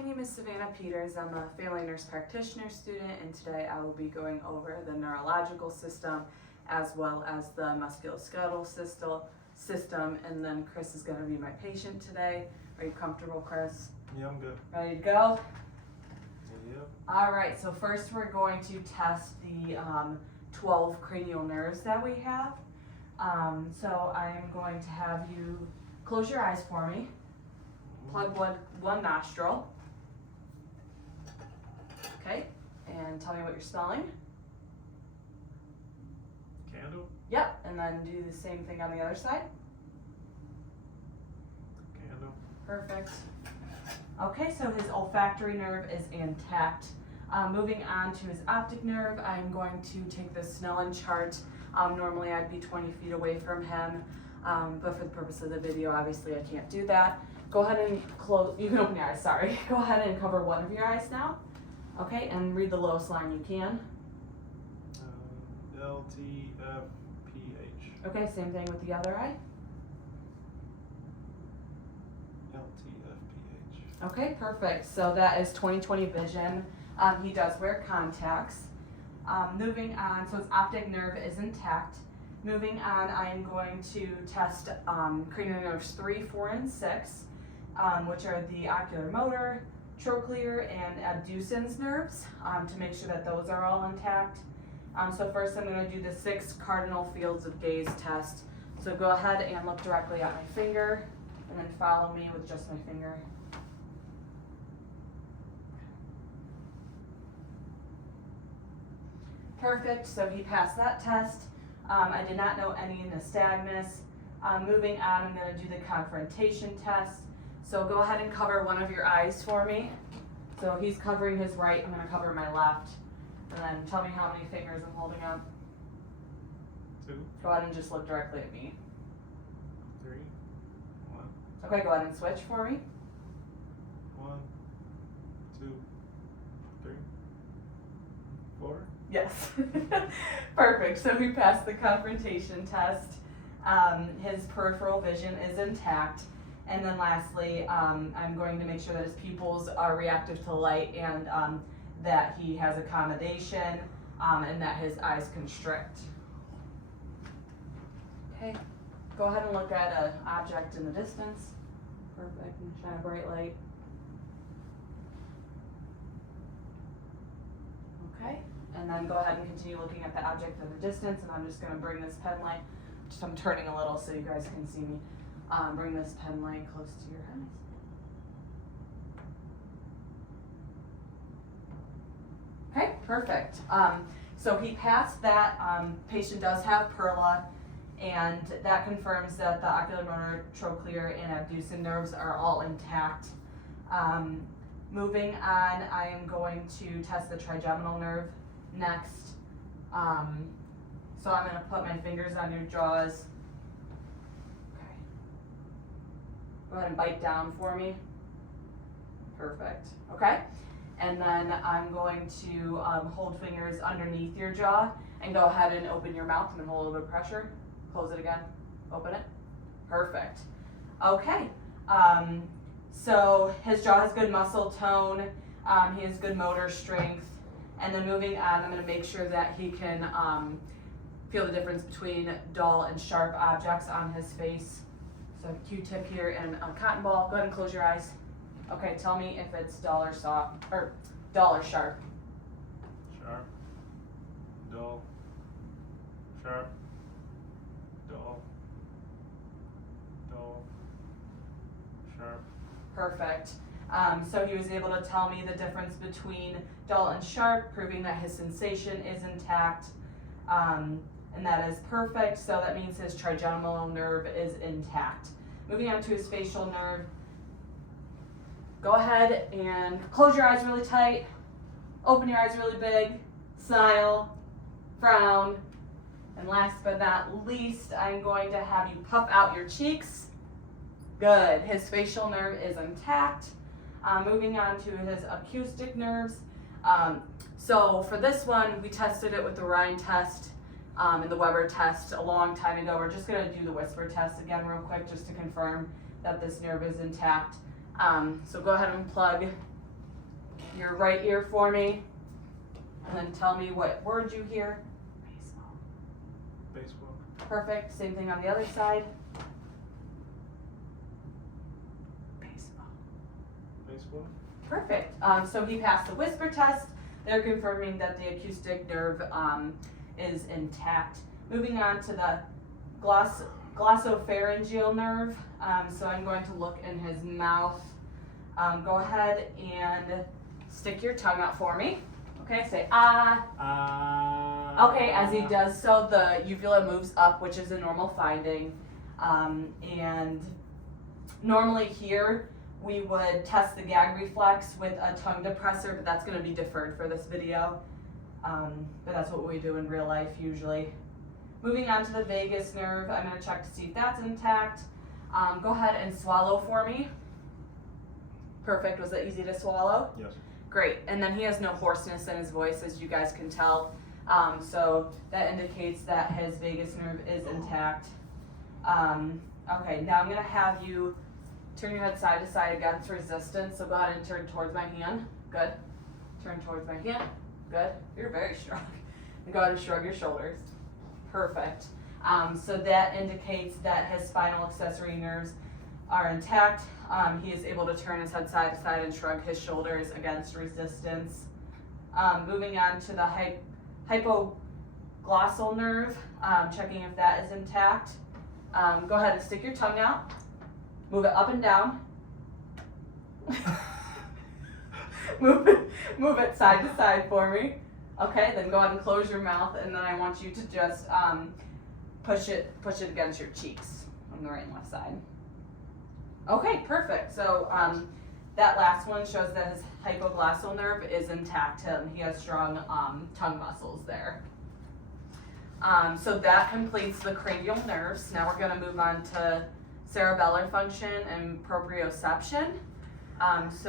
My name is Savannah Peters. I'm a family nurse practitioner student, and today I will be going over the neurological system as well as the musculoskeletal system, and then Chris is going to be my patient today. Are you comfortable, Chris? Yeah, I'm good. Ready to go? Yep. All right, so first we're going to test the 12 cranial nerves that we have. So I'm going to have you close your eyes for me. Plug one nostril. Okay, and tell me what you're smelling. Candle? Yep, and then do the same thing on the other side. Candle. Perfect. Okay, so his olfactory nerve is intact. Moving on to his optic nerve, I'm going to take the Snellen chart. Normally I'd be 20 feet away from him, but for the purpose of the video, obviously I can't do that. Go ahead and close, you can open your eyes, sorry. Go ahead and cover one of your eyes now. Okay, and read the lowest line you can. LTFPH. Okay, same thing with the other eye. LTFPH. Okay, perfect. So that is 20/20 vision. He does wear contacts. Moving on, so his optic nerve is intact. Moving on, I am going to test cranial nerves 3, 4, and 6, which are the oculomotor, trochlear, and abducens nerves, to make sure that those are all intact. So first I'm going to do the 6 cardinal fields of gaze test. So go ahead and look directly at my finger, and then follow me with just my finger. Perfect, so he passed that test. I did not know any nystagmus. Moving on, I'm going to do the confrontation test. So go ahead and cover one of your eyes for me. So he's covering his right, I'm going to cover my left. And then tell me how many fingers I'm holding up. 2. Go ahead and just look directly at me. 3. 1. Okay, go ahead and switch for me. 1. 2. 3. 4. Yes. Perfect. So we passed the confrontation test. His peripheral vision is intact. And then lastly, I'm going to make sure that his pupils are reactive to light, and that he has accommodation, and that his eyes constrict. Okay. Go ahead and look at an object in the distance. Perfect. And shine a bright light. Okay. And then go ahead and continue looking at the object in the distance, and I'm just going to bring this pen light, I'm turning a little so you guys can see me, bring this pen light close to your eyes. Okay, perfect. So he passed that. Patient does have perla, and that confirms that the oculomotor, trochlear, and abducen nerves are all intact. Moving on, I am going to test the trigeminal nerve next. So I'm going to put my fingers on your jaws. Okay. Go ahead and bite down for me. Perfect. Okay. And then I'm going to hold fingers underneath your jaw, and go ahead and open your mouth. I'm going to hold a little bit of pressure. Close it again. Open it. Perfect. Okay. So his jaw has good muscle tone. He has good motor strength. And then moving on, I'm going to make sure that he can feel the difference between dull and sharp objects on his face. So a Q-tip here and a cotton ball. Go ahead and close your eyes. Okay, tell me if it's dull or soft, or dull or sharp. Sharp. Dull. Sharp. Dull. Dull. Sharp. Perfect. So he was able to tell me the difference between dull and sharp, proving that his sensation is intact, and that is perfect. So that means his trigeminal nerve is intact. Moving on to his facial nerve. Go ahead and close your eyes really tight, open your eyes really big, smile, frown, and last but not least, I'm going to have you puff out your cheeks. Good. His facial nerve is intact. Moving on to his acoustic nerves. So for this one, we tested it with the Rhine test and the Weber test a long time ago. We're just going to do the whisper test again real quick just to confirm that this nerve is intact. So go ahead and plug your right ear for me, and then tell me what word you hear. Baseball. Baseball. Perfect. Same thing on the other side. Baseball. Baseball. Perfect. So he passed the whisper test. They're confirming that the acoustic nerve is intact. Moving on to the glossopharyngeal nerve. So I'm going to look in his mouth. Go ahead and stick your tongue out for me. Okay, say ah. Okay, as he does so, the uvula moves up, which is a normal finding. And normally here, we would test the gag reflex with a tongue depressor, but that's going to be deferred for this video. But that's what we do in real life usually. Moving on to the vagus nerve, I'm going to check to see if that's intact. Go ahead and swallow for me. Perfect. Was that easy to swallow? Yes. Great. And then he has no hoarseness in his voice, as you guys can tell. So that indicates that his vagus nerve is intact. Okay, now I'm going to have you turn your head side to side against resistance. So go ahead and turn towards my hand. Good. Turn towards my hand. Good. You're very strong. And go ahead and shrug your shoulders. Perfect. So that indicates that his spinal accessory nerves are intact. He is able to turn his head side to side and shrug his shoulders against resistance. Moving on to the hypoglossal nerve, checking if that is intact. Go ahead and stick your tongue out. Move it up and down. move it side to side for me. Okay, then go ahead and close your mouth, and then I want you to just push it against your cheeks on the right and left side. Okay, perfect. So that last one shows that his hypoglossal nerve is intact. He has strong tongue muscles there. So that completes the cranial nerves. Now we're going to move on to cerebellar function and proprioception.